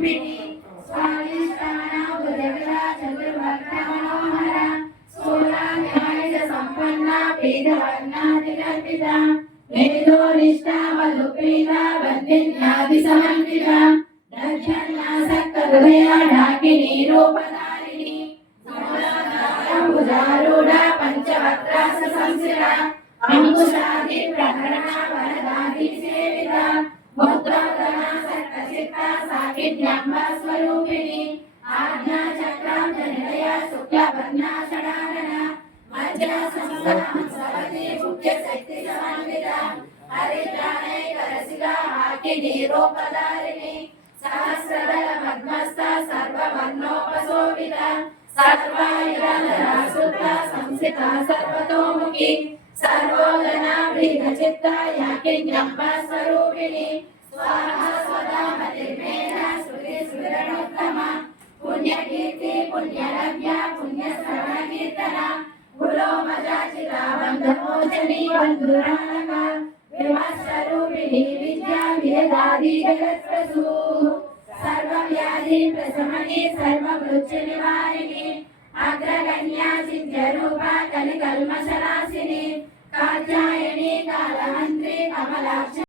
स्वरूपिणी स्वादिष्टानां भुजगदा चतुर्भक्तमनोहरा स्थूलाध्याय संपन्ना वेदवर्णातिकल्पिता वेदोनिष्ठा मधुप्रीता वन्दिन्यादिसमन्विता दक्षिणासक्तहृदया ढाकिनी रूपधारिणी भुजारूढा पंचवक्त्रास संस्थिता अंकुशादि प्रकरणा वरदादि सेविता मुद्राधना सक्तचित्ता साकिन्यम्बा स्वरूपिणी आज्ञा चक्रां जनया शुक्लवर्णा षडानना मज्जा संसवति मुख्य शक्ति समन्विता हरिद्राणैकरसिका हाकिनी रूपधारिणी सहस्रदल पद्मस्था सर्ववर्णोपशोभिता सर्वायुधधरा सुता संस्थिता सर्वतोमुखी सर्वोदना प्रीतचित्ता याकिन्यम्बा स्वरूपिणी स्वाहा स्वदा मतिर्मेधा श्रुति स्मरणोत्तमा पुण्यकीर्ति पुण्यलभ्या पुण्यश्रवणकीर्तना गुरोमजाचिता बन्धमोचनी बन्धुरानका विमर्शरूपिणी विद्या वेदादि जगत्प्रसू सर्वव्याधि प्रशमनी सर्वमृत्युनिवारिणी अग्रगण्या चिन्त्यरूपा कलिकल्मषनाशिनी कात्यायनी कालहन्त्री कमलाक्ष